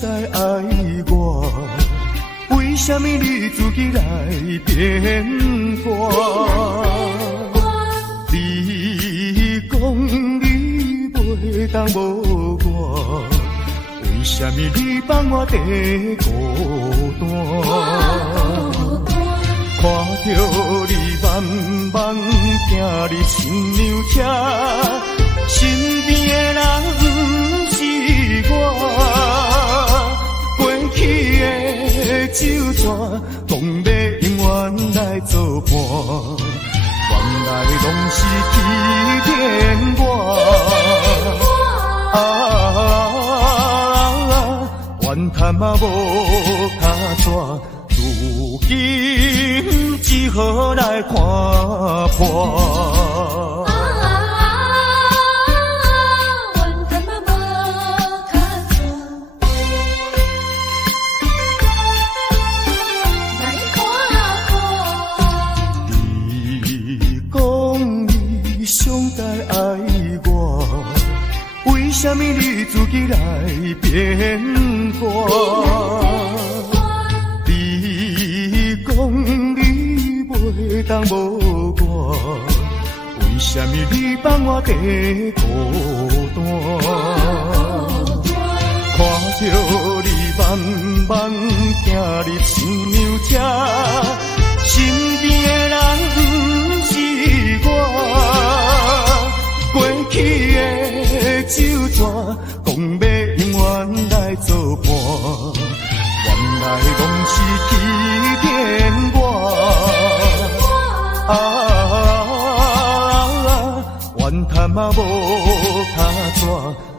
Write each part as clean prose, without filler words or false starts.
在爱我？为什么你自己来变卦？你讲你袂当无我，为什么你放我在孤单？看着你慢慢行入亲娘车，身边的人不是我，过去的旧纸，讲要永远来作伴，原来拢是欺骗我。怨叹嘛无卡纸。如今只好来看破。怨叹嘛无卡纸，来看破。你讲你上在爱我，为什么你自己来变卦？袂当无我，为什么你放我在孤单？看着你慢慢行入亲娘车，身边的人不是我，过去的旧纸，讲要永远来作伴，原来拢是欺骗我。怨叹嘛无卡纸，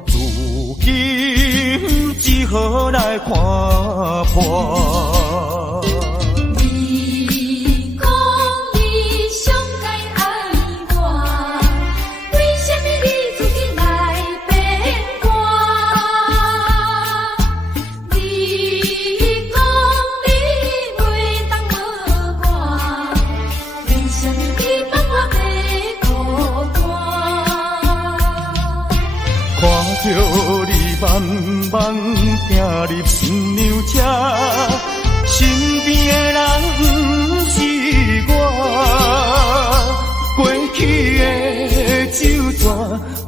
如今只好来看破。你讲你上该爱我，为什么你自己来变卦？你讲你袂当无我，为什么你放我在孤单？看着你慢慢行入亲娘车，身边的人不是我，过去的旧纸，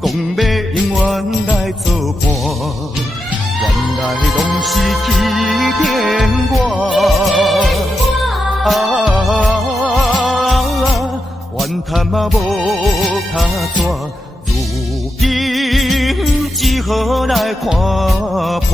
讲要永远来作伴，原来拢是欺骗我。怨叹嘛无卡纸，如今只好来看破。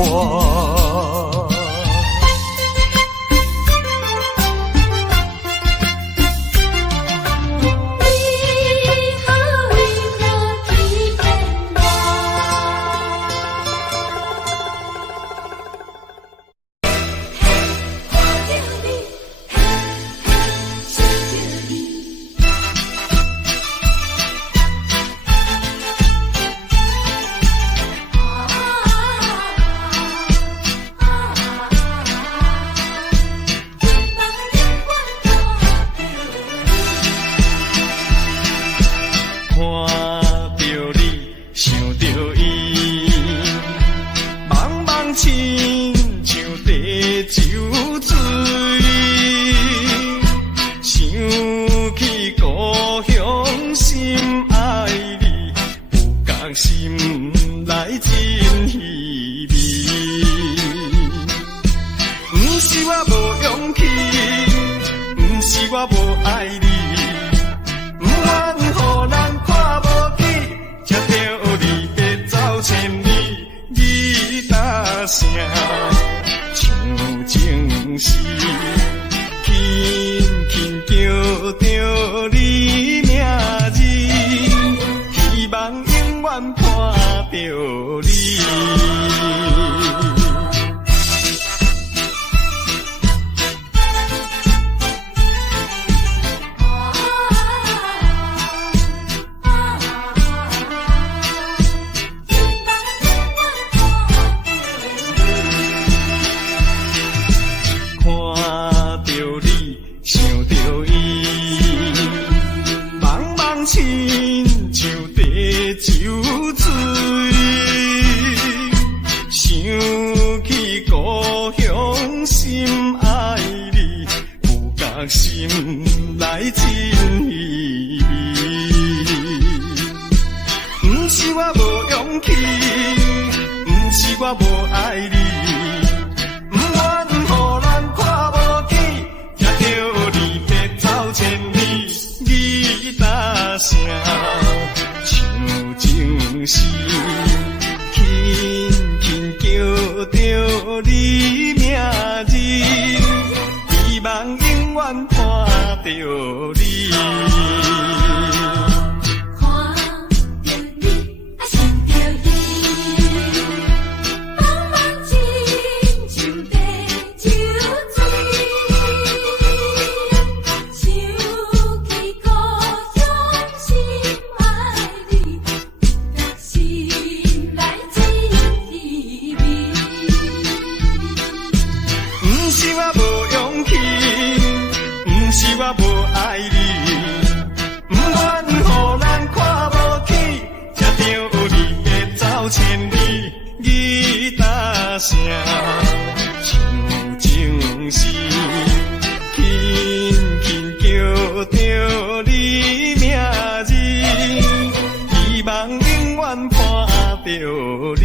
我无勇气，不是我无爱你，不愿予人看无起，听到离别走千里，你答声像情诗，轻轻叫着你名字，希望永远看着你。我无爱你，不愿予人看无起，听到离别走千里，你答声像情诗，轻轻叫着你名字，希望永远看着你。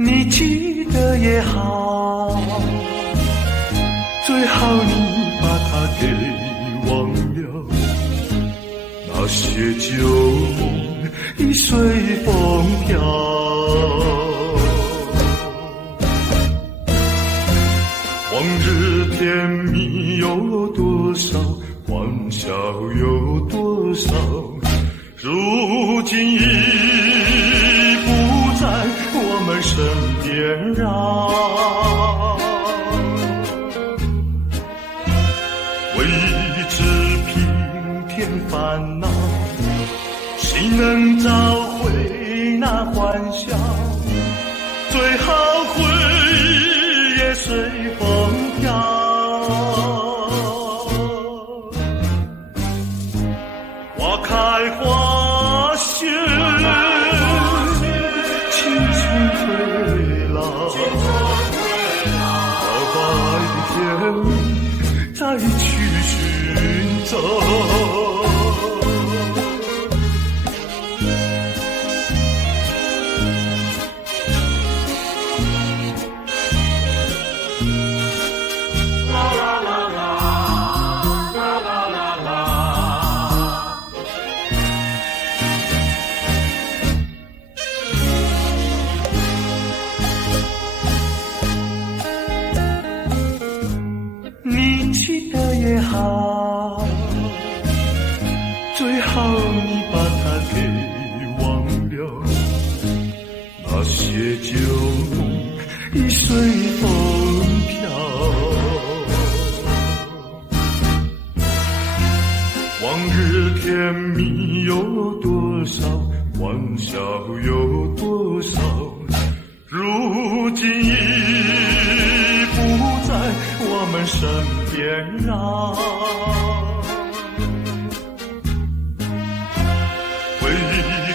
你记得也好，最好你把它给忘了，那些旧梦已随风飘。往日甜蜜有多少，欢笑有多少，如今已不在我们身边啊。为知平添烦恼，谁能找回那欢笑？最好回忆也随风飘。花开花谢，青春退老，到白天再去寻找。你记得也好，最好你把它给忘了，那些旧梦已随风飘。往日甜蜜有多少，欢笑有多少，如今已不在我们身边啊。为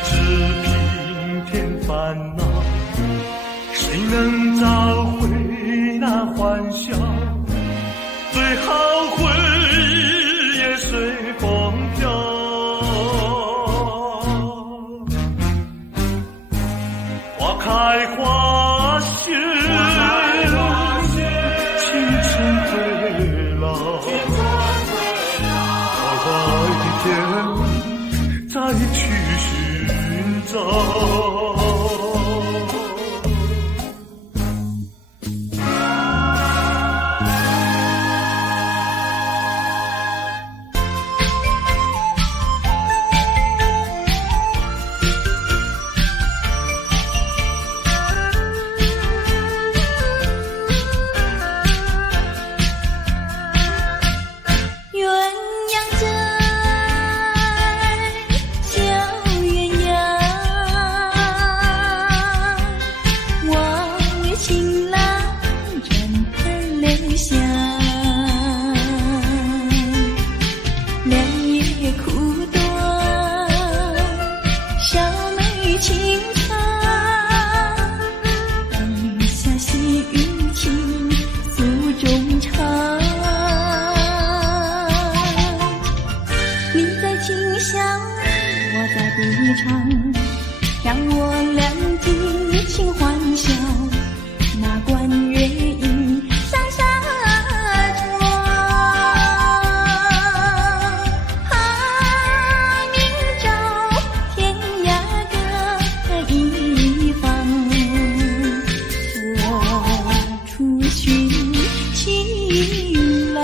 知平添烦恼，谁能找回那欢笑？最好回忆也随风飘。花开花谢，青春退老，到白天再去寻找。在碧场，让我俩尽情欢笑。那管乐音上沙窗，明朝天涯各一方，何处寻情郎？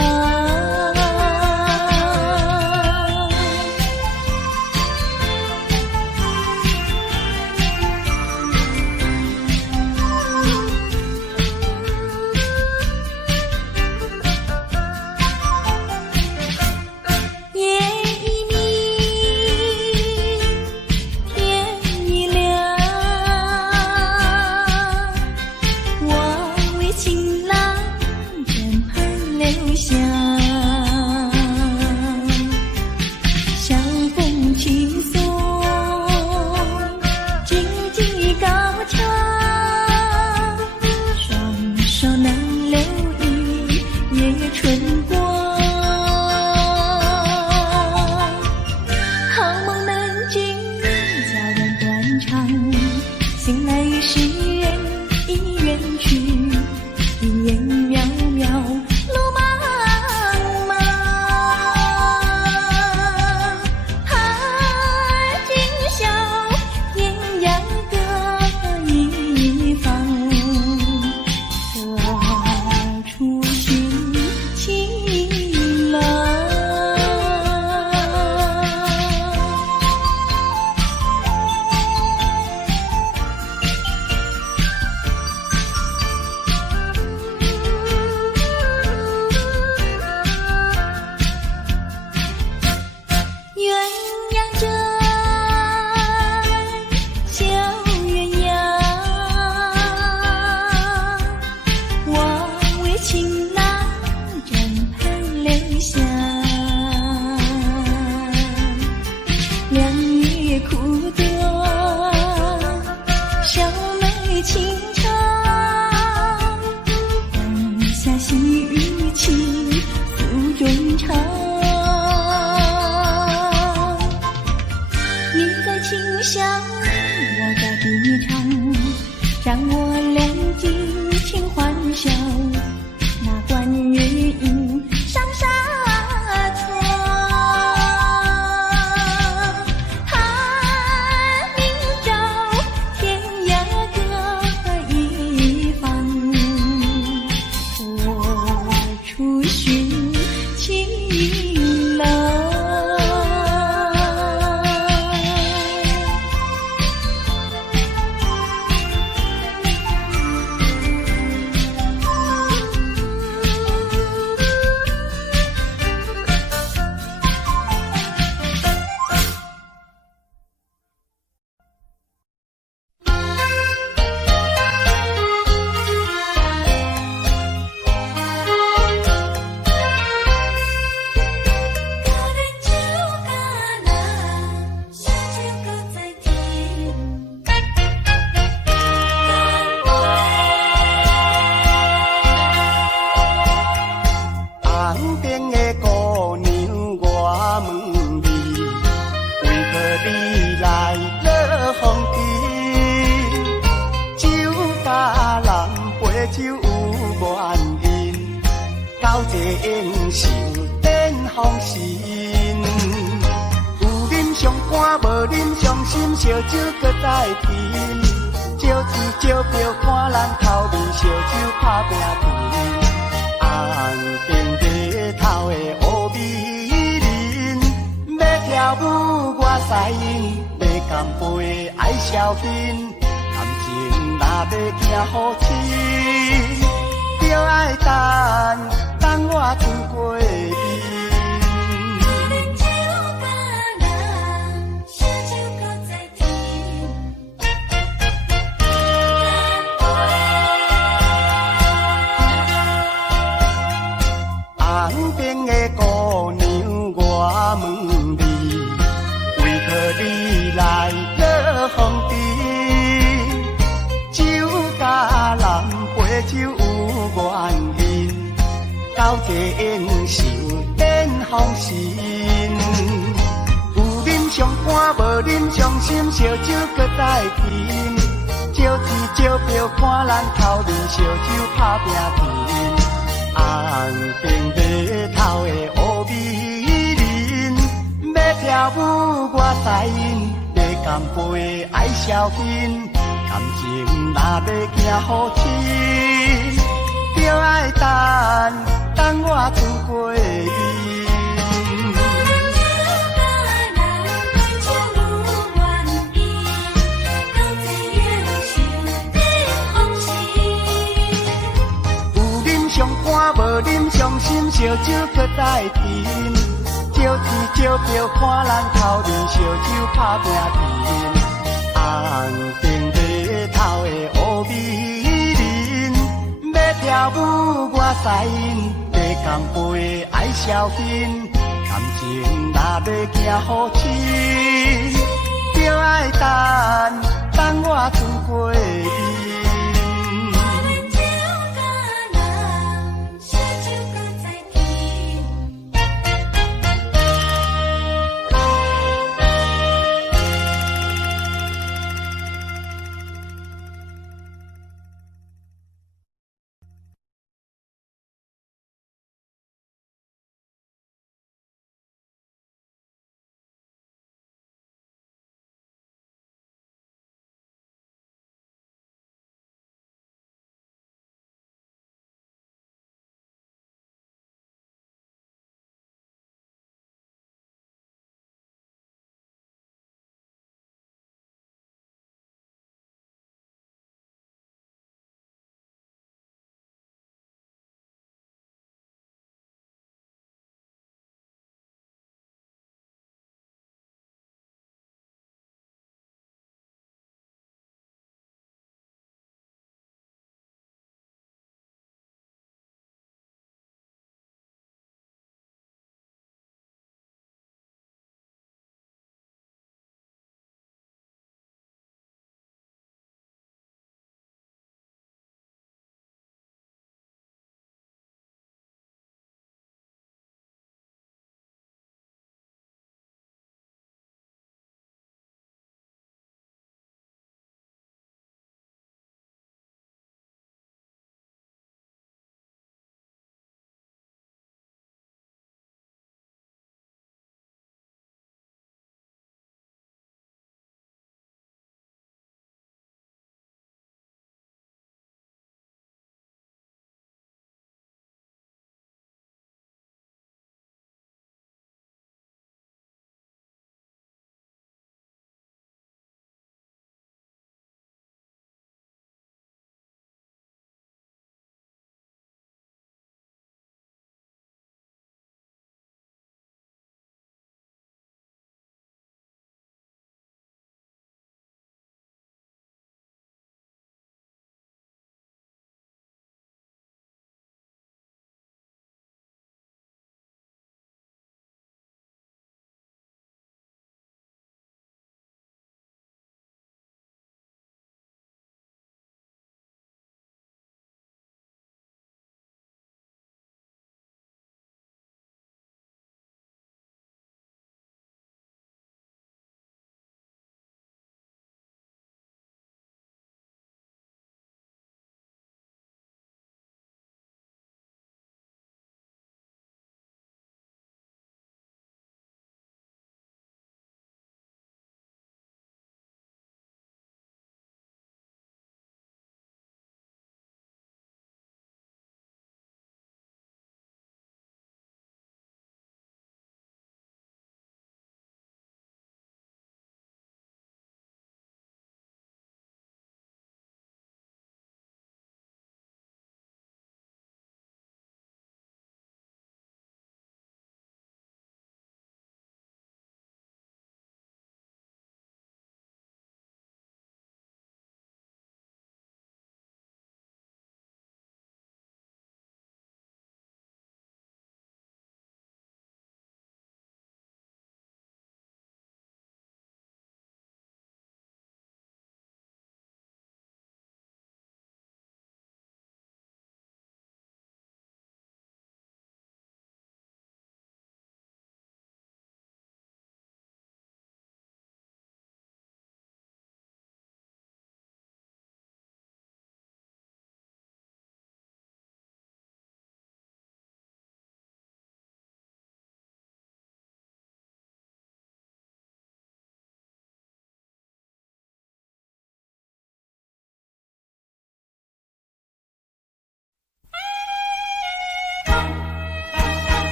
到这恩仇变芳心，有忍上寒，无啉伤心，烧酒搁再甜。招天招标看人头面，烧酒打拼甜。红顶白头的乌美人，要跳舞我知影，要干杯爱消遣。感情若要行好亲，就爱等我转过伊。上寒无啉伤心，烧酒搁再甜。招天招标看人头面，烧酒打拼甜。红顶白头的乌美人，要跳舞我知影，要干杯爱消遣。感情若要行好亲，就爱等我转过伊。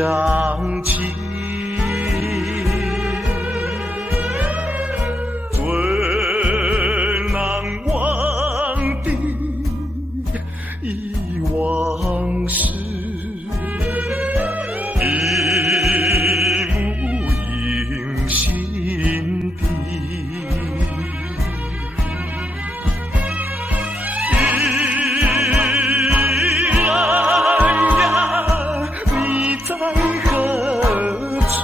想起最难忘的往事，一幕印心底。在何处？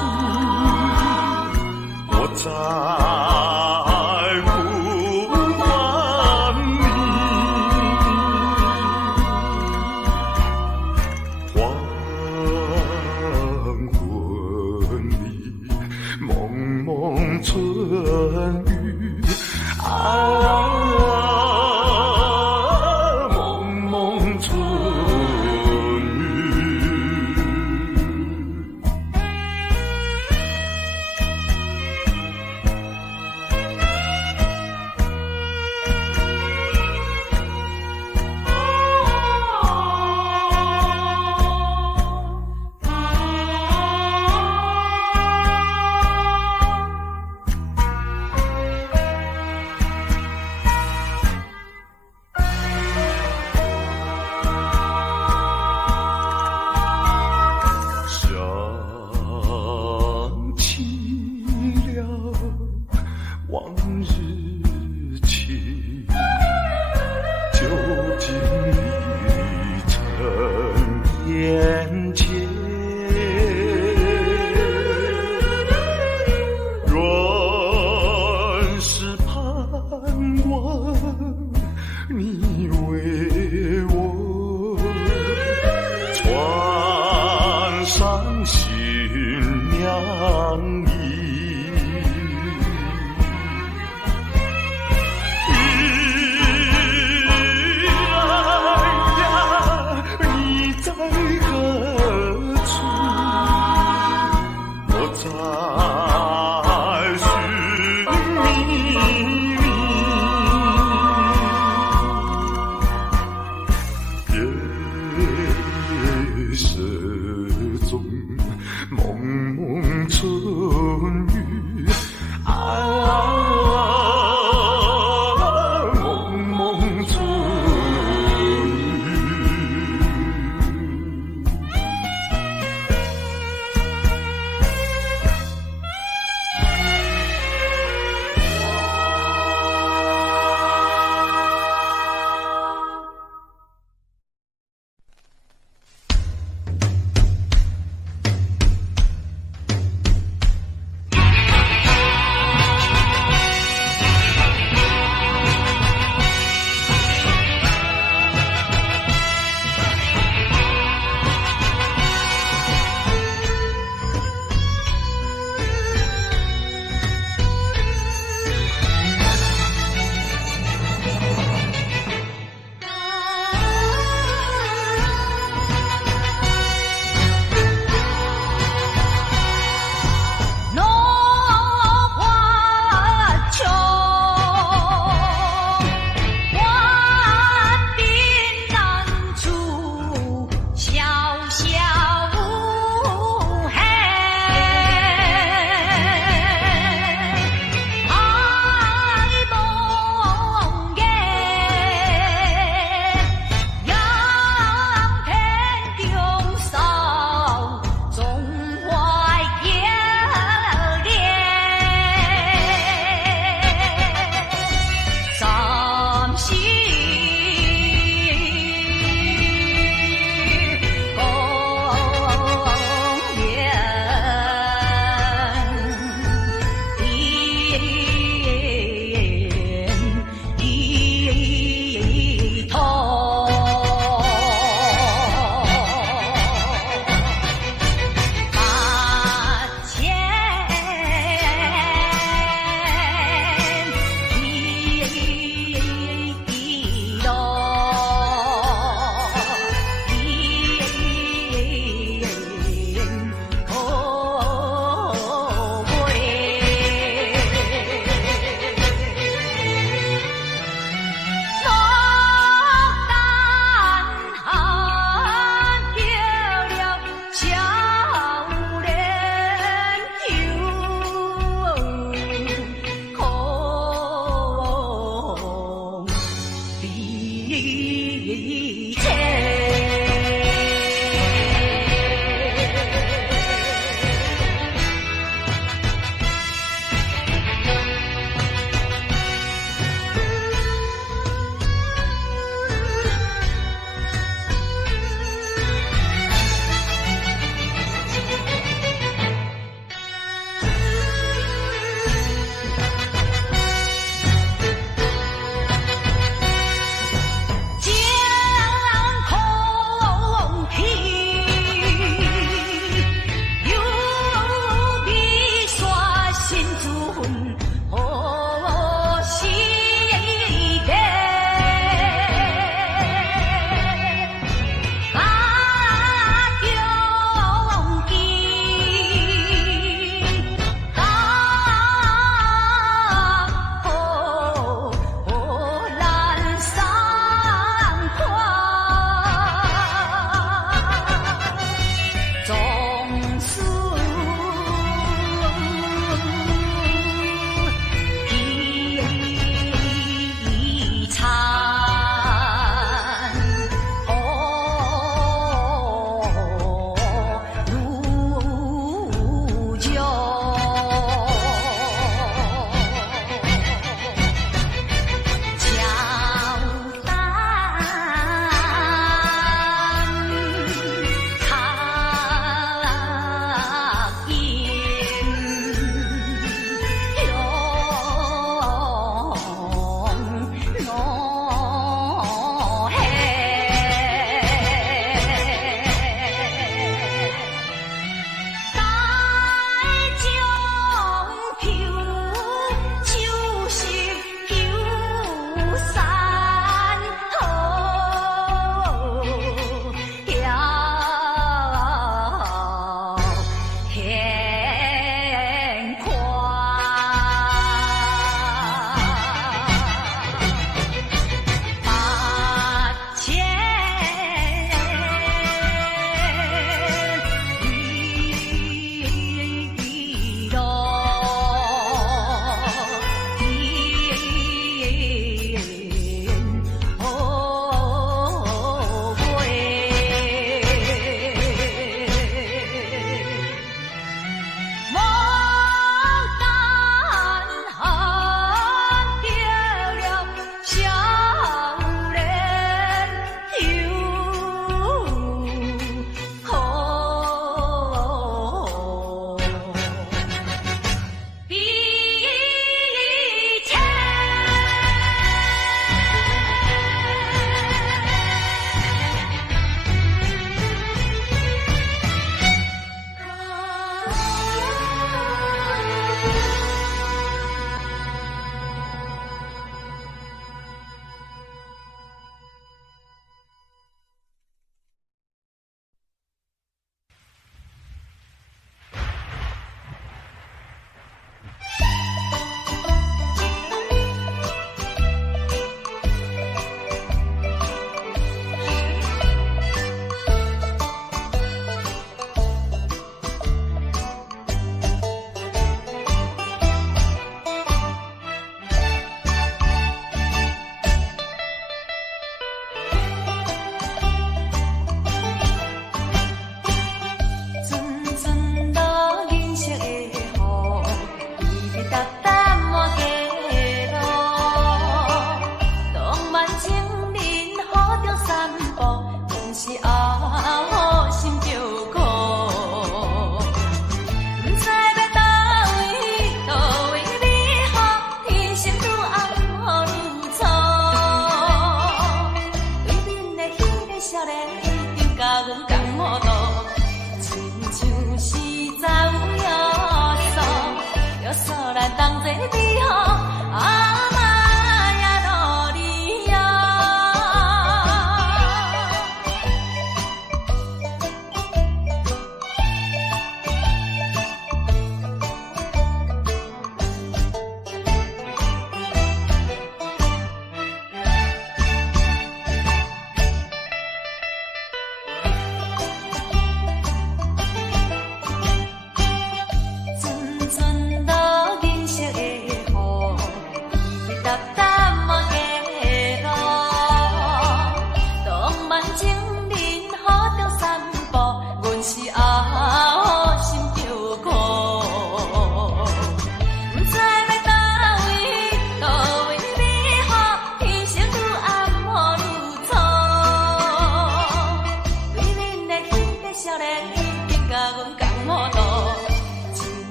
我在呼唤你。黄昏里，蒙蒙春雨，蒙蒙春雨。想起了往日情，究竟已成眼前。原是盼望你为我穿上新娘衣。你在何处？我在寻觅你。夜色中，蒙蒙春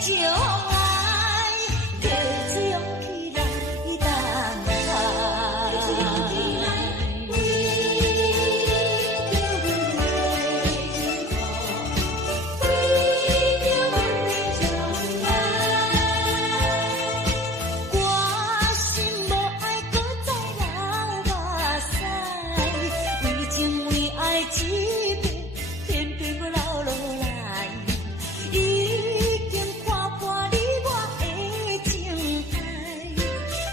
将来，提出勇气来等待。提出勇气来，为着阮的幸福，为着阮的将来，我心无爱搁再流目屎，为情为爱一遍，偏偏我流落来。已经看破你我的情态，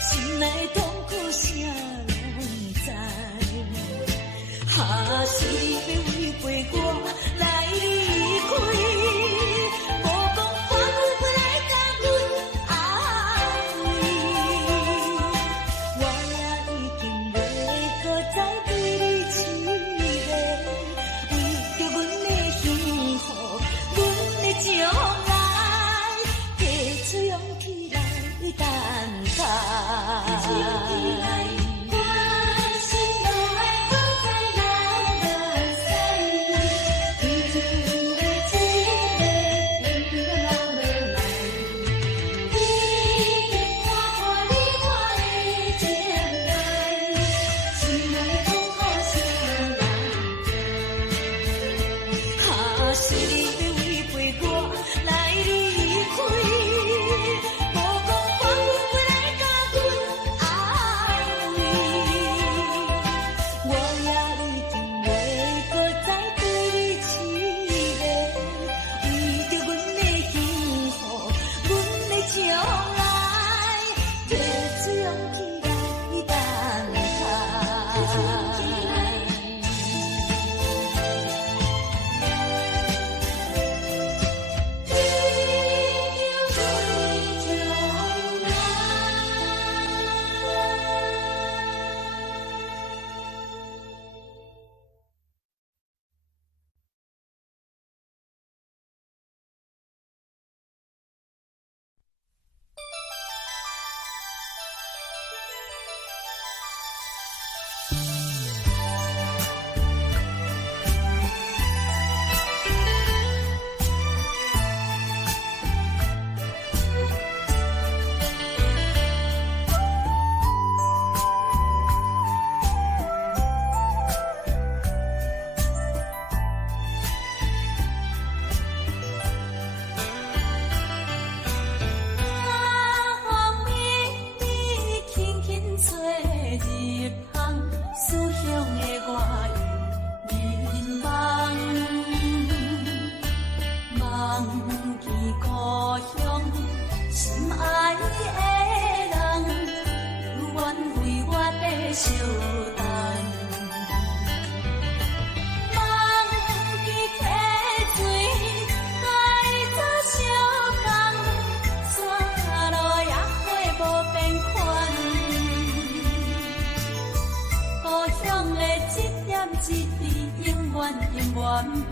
心内痛苦谁拢知。哈，是你要违背我来离开，无讲看阮不来甲阮安慰，我也已经袂搁再对你痴迷，为着阮的幸福，阮的将来，提出勇气来等待。提出勇气来，我心无爱搁再流目屎，为着阮的情迷，偏偏我流落来。已经看破你我的情爱，心内痛苦谁人？哈，是你要违背我来离开，无讲看阮不来甲阮安慰，我也已经袂搁再对你痴迷，为着阮的幸福，阮的将来，提出勇气来等待。提出勇气来。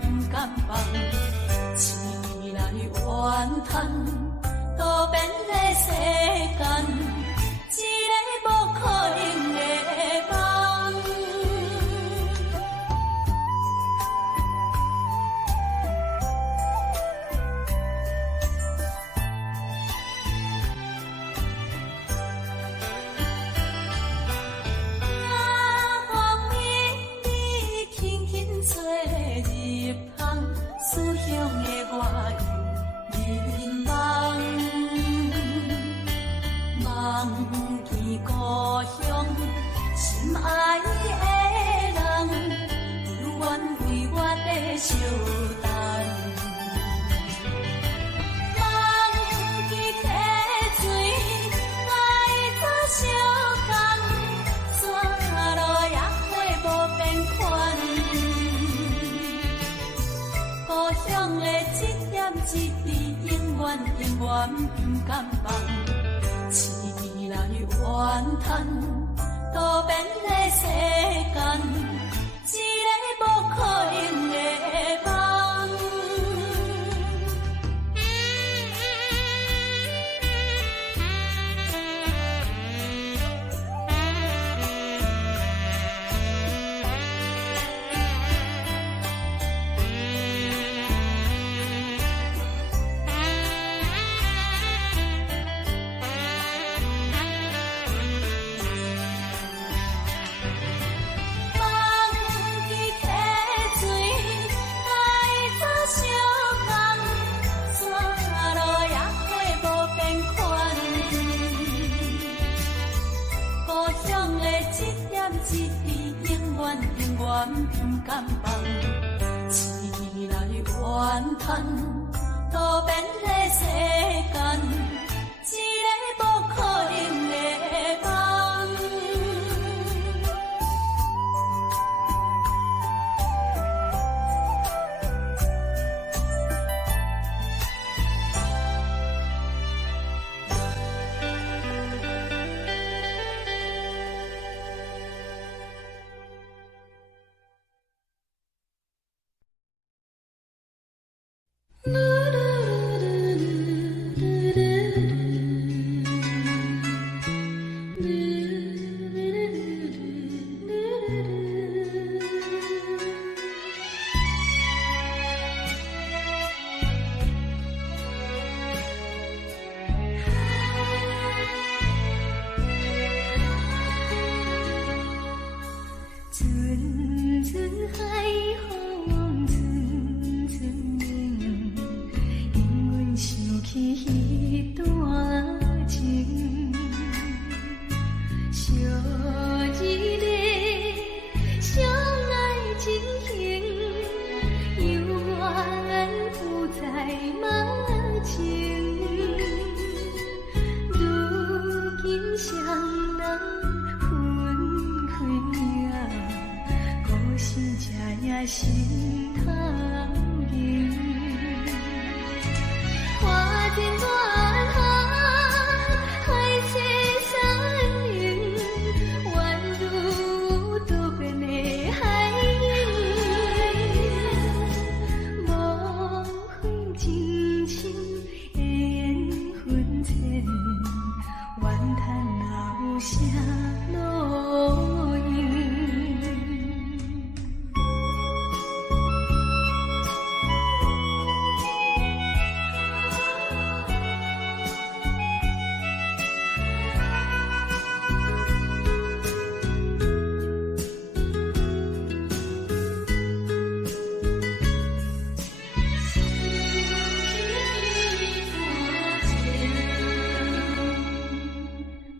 不敢放，痴来怨叹，多变的世间，一个无可能的梦。风雨你轻轻吹入窗，思乡的我又迷茫，忘记故乡，心爱的人，有缘为我在相等。忘记溪水，爱早相共，山路也会无变宽。故乡的一点一滴，永远永远不敢放。痴来怨叹，多变的世间，一个无可能的梦。平甘放，醒来怨叹，多变的世间，一个不可能的梦。阵阵海风阵阵鸣，因阮想起彼段情，相依恋，相爱情形，犹原不在梦境。如今双人分开啊，故事这也心头认。花间乱行，海誓山盟，宛如多变的海影。无悔情深的缘分浅，怨叹老舍路影。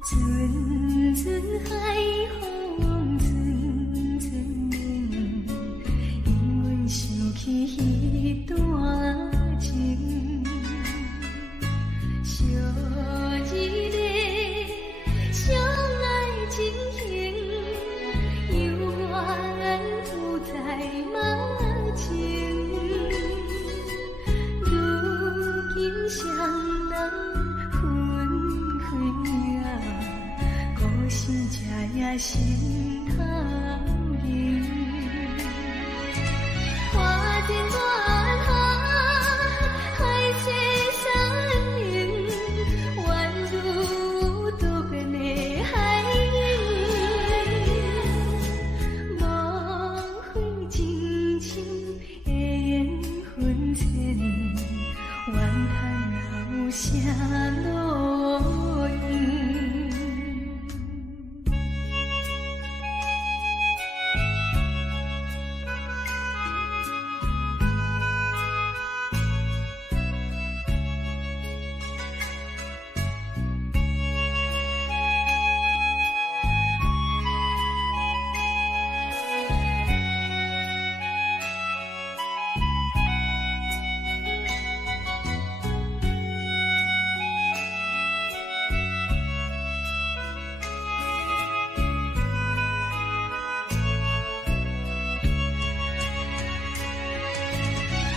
阵阵海风阵阵鸣，因阮想起彼段情，相依恋，相爱情形，犹原不在梦境。如今双人分开啊，故事这也心头认。花间乱行，海誓山盟，宛如多变的海影。无悔情深的缘分浅，怨叹老舍路影。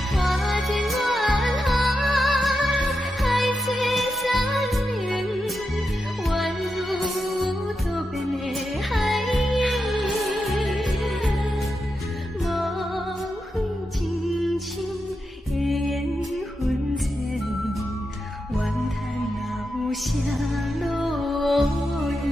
花间乱行，海誓山盟，宛如多变的海影。无悔情深的缘分浅，怨叹老舍路影。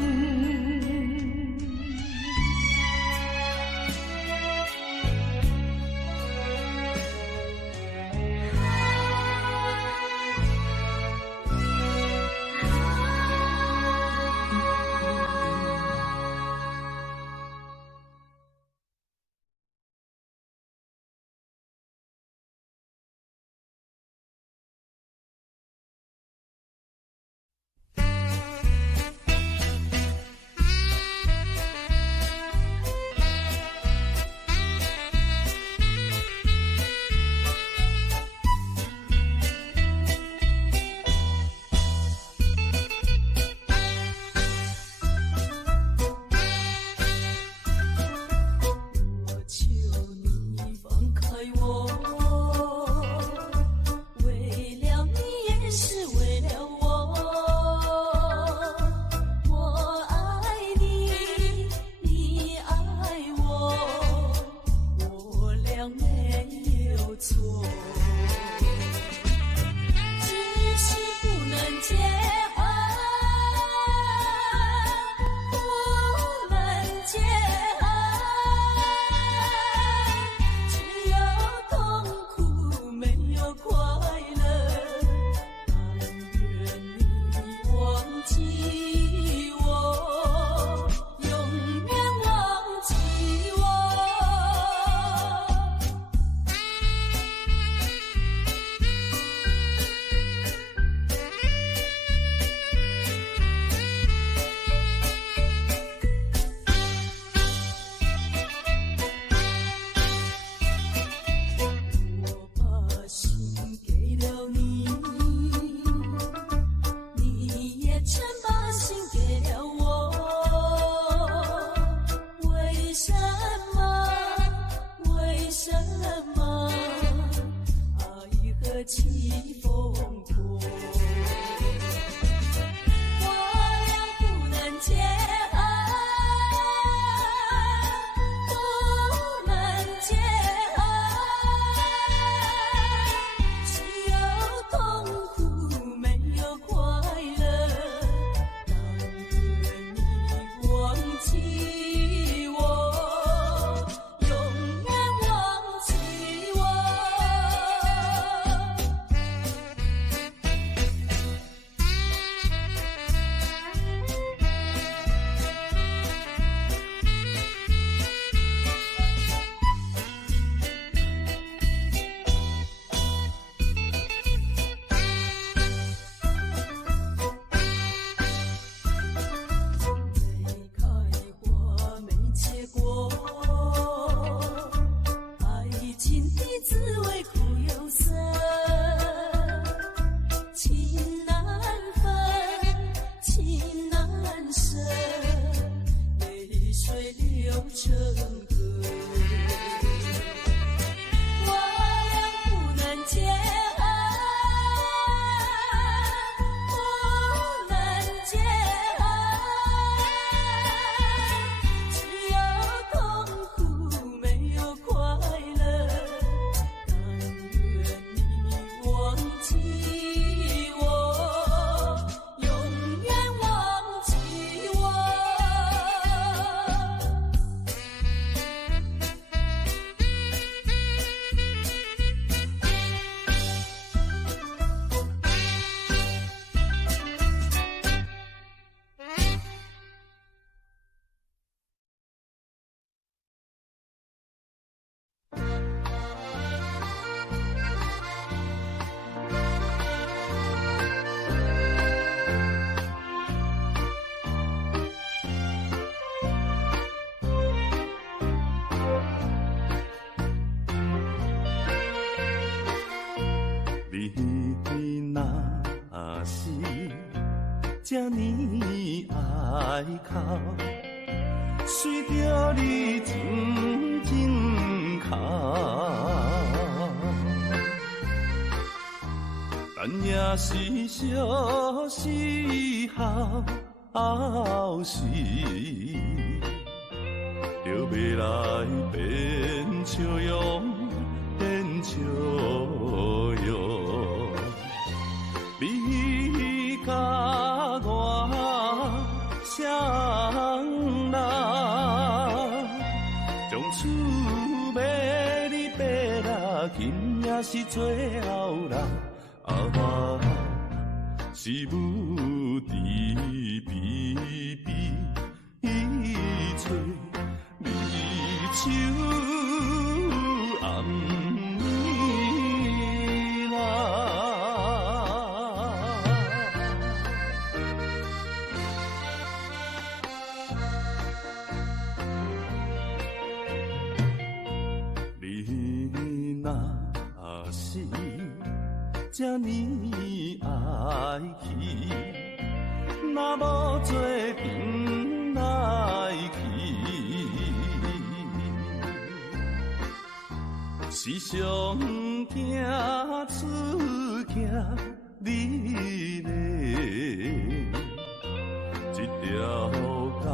成河。我俩不能结合，不能结合，只有痛苦没有快乐。但愿你忘记我，永远忘记我。你若是这呢爱哭，随着你静静哭，但也是小时后时，就要来变笑容，变笑容。你甲我双人，从此要你爬啦，紧也是最后啦。啊，是母慈悲悲，一切离手暗暝啦。你若是这呢爱去，若无做阵来去，是上惊出惊你嘞，一条江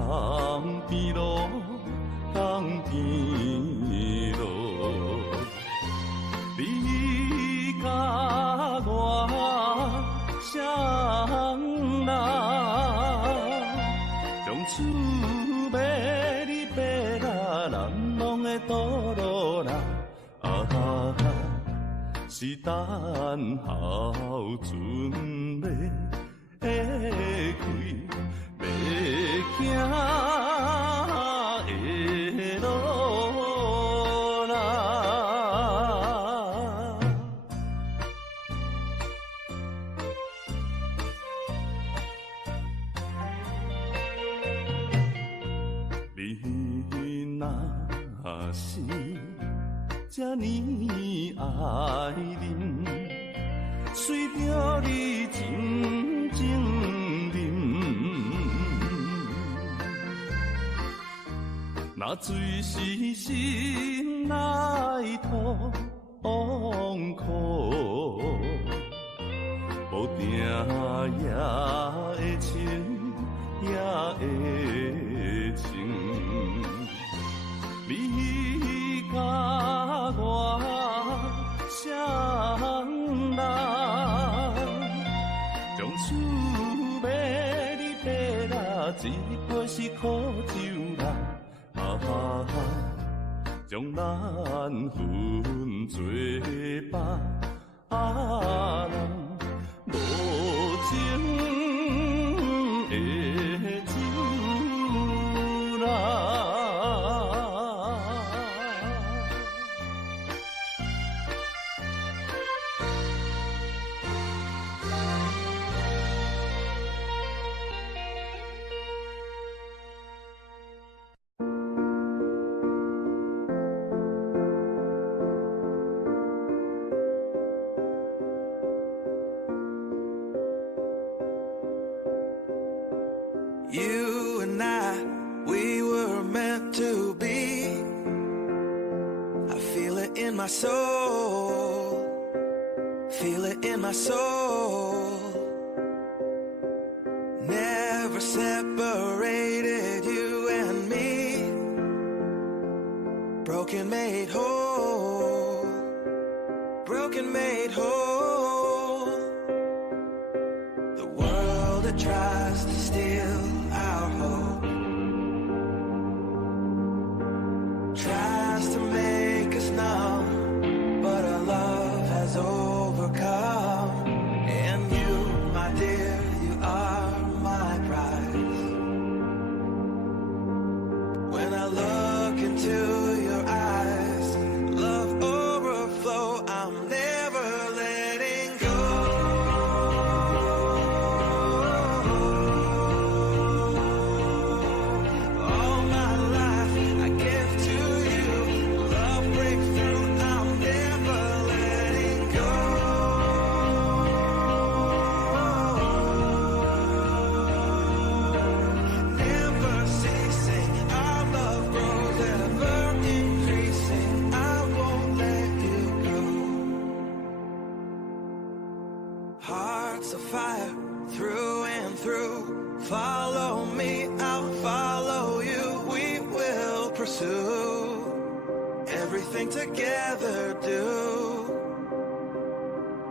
边路，江边路。你甲我双人，从此要你爬啦难忘的道路啦。啊，是等候船要开，要行的路啦。你若是这呢爱人，随着你静静饮，那水是心来痛苦，无定也会情，也会情。你甲我双人，从此要你爬啦，一杯是苦酒啦。啊，将咱分作别人无情的酒啦。You and I, we were meant to my soul, feel it in my soul. Never separated you and me. Broken made whole, broken made whole. The world that tries to steal our hope tries to make us numb, but our love has overcome. And you, my dear, you are my prize. When I look into your eyes, love overflow, I'm never letting go. All my life I give to you, love breakthrough, I'm never letting go. Never ceasing, our love grows ever increasing, I won't let you go. Hearts of fire, through and through. Follow me, I'll follow you. We will pursue everything together, do.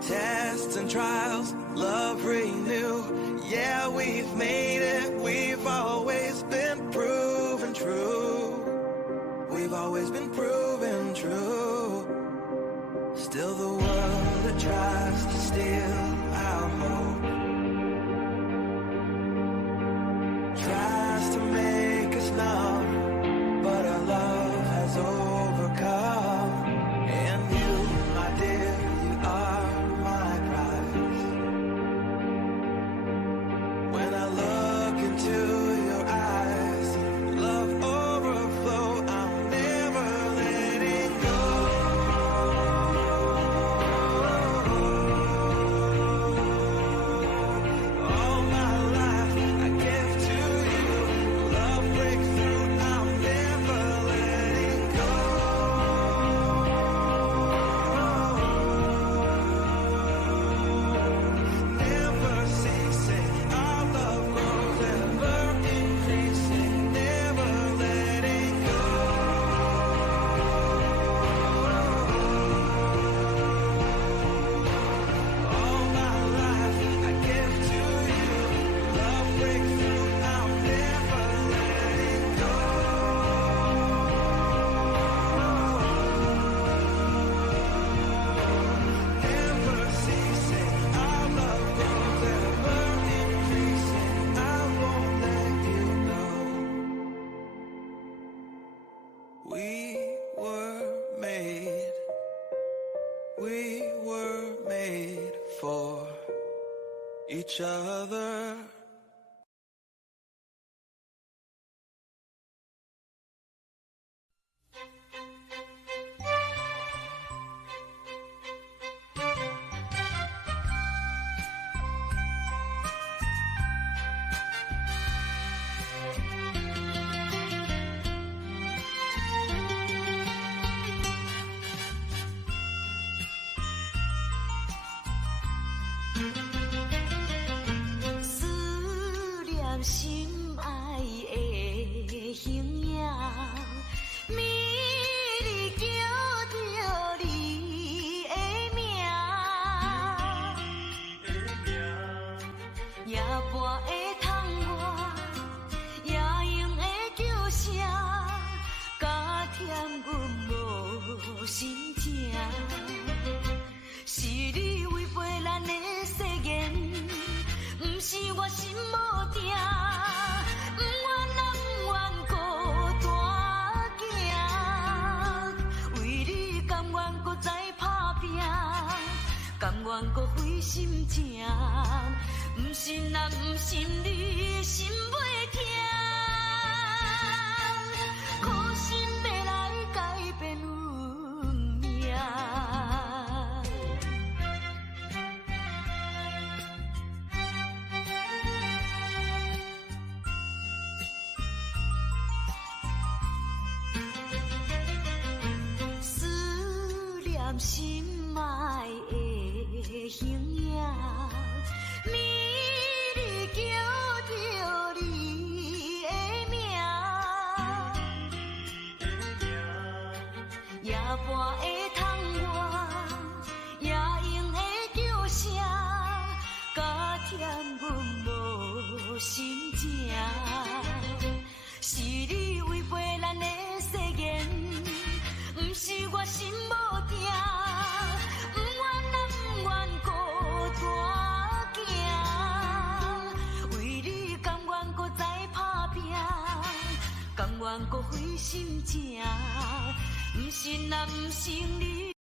Tests and trials, love renew. Yeah, we've made it, we've always been proven true. We've always been proven true. Still the world that tries to steal our hope tries to make us numb, but our love has overcome. And you, my dear, you are my prize. When I look into your eyes, love overflow, I'm never letting go. All my life I give to you, love breakthrough, I'm never letting go. Never ceasing, our love grows ever increasing, never letting go. All my life I give to you, love breakthrough, I'm never letting go. Never ceasing, our love grows ever increasing, I won't let you go. We were made for each other.思念心爱的形影，美丽叫着你的名，夜半的窗外，夜莺的叫声，加添阮无心情。是你违背咱的誓言，不是我心无定，不愿人不愿孤单行，为你甘愿搁再打拼，甘愿搁费心情，不信咱不信你心袂痛，苦心要来改变运命。思念心爱的形影，美丽叫着你的名，夜半的窗外，夜莺的叫声，加添阮无心情。是你违背咱的誓言，不是我心无定，不愿咱不愿孤单行，为你甘愿搁再打拼，甘愿搁费心情，不信啊，不信你。